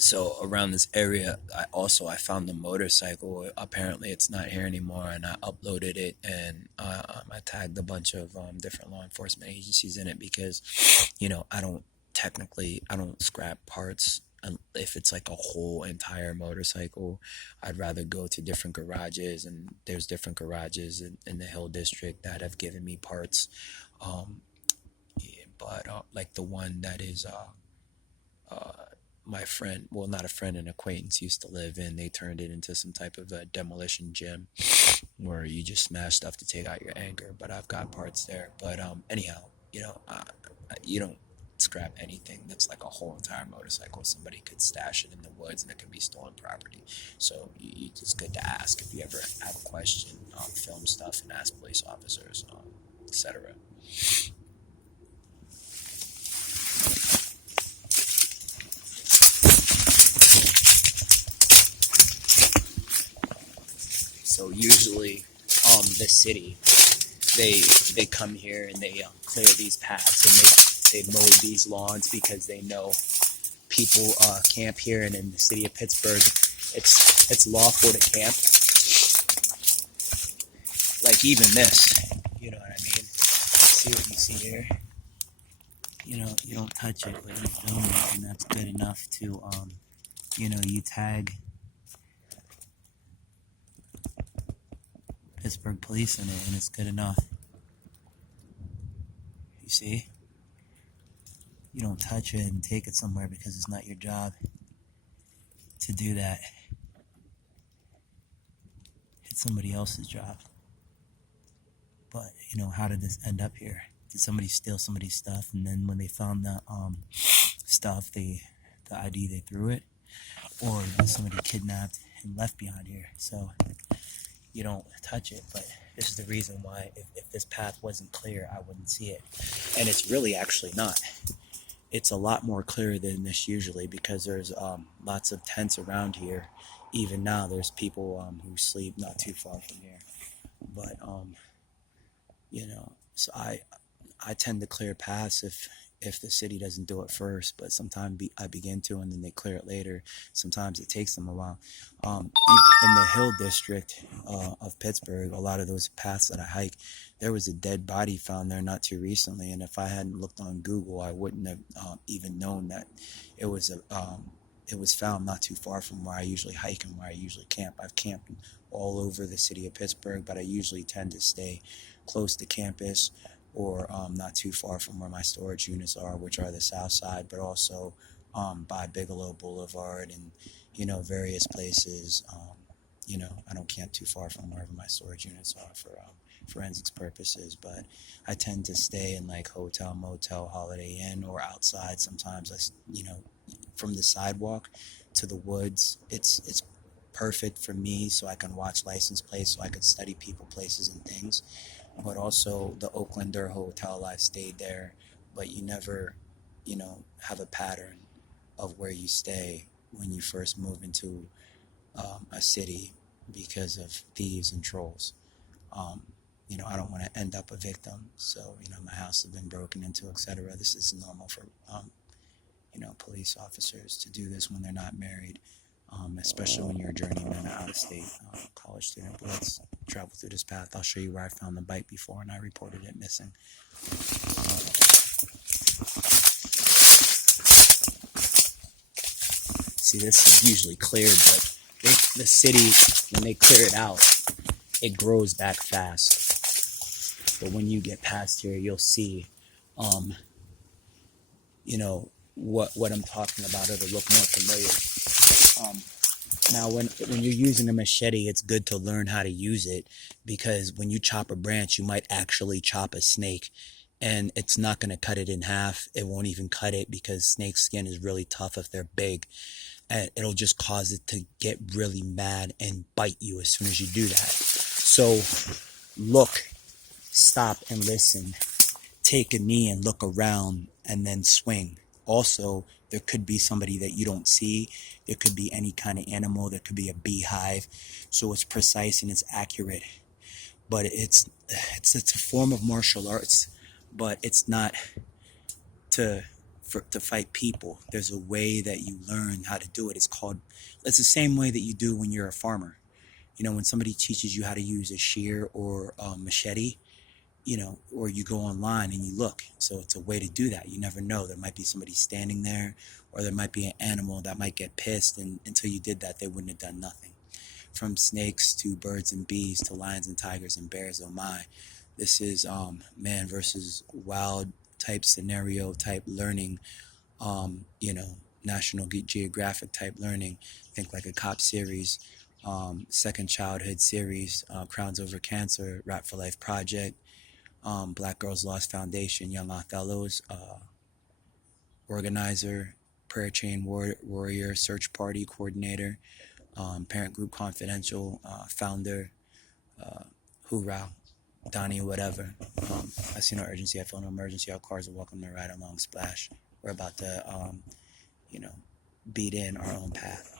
So around this area, I found the motorcycle. Apparently, it's not here anymore, and I uploaded it, and I tagged a bunch of different law enforcement agencies in it because, I don't scrap parts. And if it's like a whole entire motorcycle, I'd rather go to different garages, and there's different garages in the Hill District that have given me parts. Um, yeah, but like the one that is uh, my friend, well, not a friend, an acquaintance used to live in. They turned it into some type of a demolition gym where you just smash stuff to take out your anger. But I've got parts there. But anyhow, you don't scrap anything that's like a whole entire motorcycle. Somebody could stash it in the woods and it could be stolen property. So it's good to ask if you ever have a question, film stuff and ask police officers, etc. So usually, the city, they they come here and they clear these paths and they mow these lawns because they know people camp here, and in the city of Pittsburgh, it's lawful to camp. Like even this, you know what I mean? See what you see here? You don't touch it, but you film it, and that's good enough to you tag Pittsburgh police in it, and it's good enough. You see? You don't touch it and take it somewhere because it's not your job to do that. It's somebody else's job. But, how did this end up here? Did somebody steal somebody's stuff, and then when they found the stuff, the ID, they threw it? Or was somebody kidnapped and left behind here? So you don't touch it, but this is the reason why if this path wasn't clear, I wouldn't see it. And it's really actually not. It's a lot more clear than this usually because there's lots of tents around here. Even now, there's people who sleep not too far from here. But so I tend to clear paths if the city doesn't do it first, but sometimes I begin to, and then they clear it later. Sometimes it takes them a while. In the Hill District of Pittsburgh, a lot of those paths that I hike, there was a dead body found there not too recently, and if I hadn't looked on Google, I wouldn't have even known that it was it was found not too far from where I usually hike and where I usually camp. I've camped all over the city of Pittsburgh, but I usually tend to stay close to campus or not too far from where my storage units are, which are the south side, but also by Bigelow Boulevard and, various places. I don't camp too far from wherever my storage units are for forensics purposes, but I tend to stay in like hotel, motel, Holiday Inn, or outside sometimes. From the sidewalk to the woods, it's perfect for me so I can watch license plates, so I could study people, places, and things. But also the Oaklander Hotel, I've stayed there, but you never, have a pattern of where you stay when you first move into a city because of thieves and trolls. I don't want to end up a victim, so, my house has been broken into, etc. This is normal for, police officers to do this when they're not married. Especially when you're a journeyman, out-of-state college student. But let's travel through this path. I'll show you where I found the bike before and I reported it missing. See, this is usually cleared, but the city, when they clear it out, it grows back fast. But when you get past here, you'll see, what I'm talking about. It'll look more familiar. Now, when you're using a machete, it's good to learn how to use it, because when you chop a branch, you might actually chop a snake, and it's not going to cut it in half. It won't even cut it because snake skin is really tough if they're big, and it'll just cause it to get really mad and bite you as soon as you do that. So look, stop and listen. Take a knee and look around and then swing. Also, there could be somebody that you don't see. There could be any kind of animal. There could be a beehive. So it's precise and it's accurate. But it's a form of martial arts, but it's not to fight people. There's a way that you learn how to do it. It's the same way that you do when you're a farmer. When somebody teaches you how to use a shear or a machete, or you go online and you look. So it's a way to do that. You never know. There might be somebody standing there, or there might be an animal that might get pissed, and until you did that, they wouldn't have done nothing. From snakes to birds and bees to lions and tigers and bears, oh my. This is man versus wild type scenario type learning, National Geographic type learning. Think like a cop series, Second Childhood series, Crowns Over Cancer, Rap for Life Project, Black Girls Lost Foundation, Young Othello's organizer, Prayer Chain Warrior, Search Party coordinator, Parent Group Confidential founder, Hoorah, Donnie, whatever. I see no urgency. I feel no emergency. All cars are welcome to ride along Splash. We're about to, beat in our own path.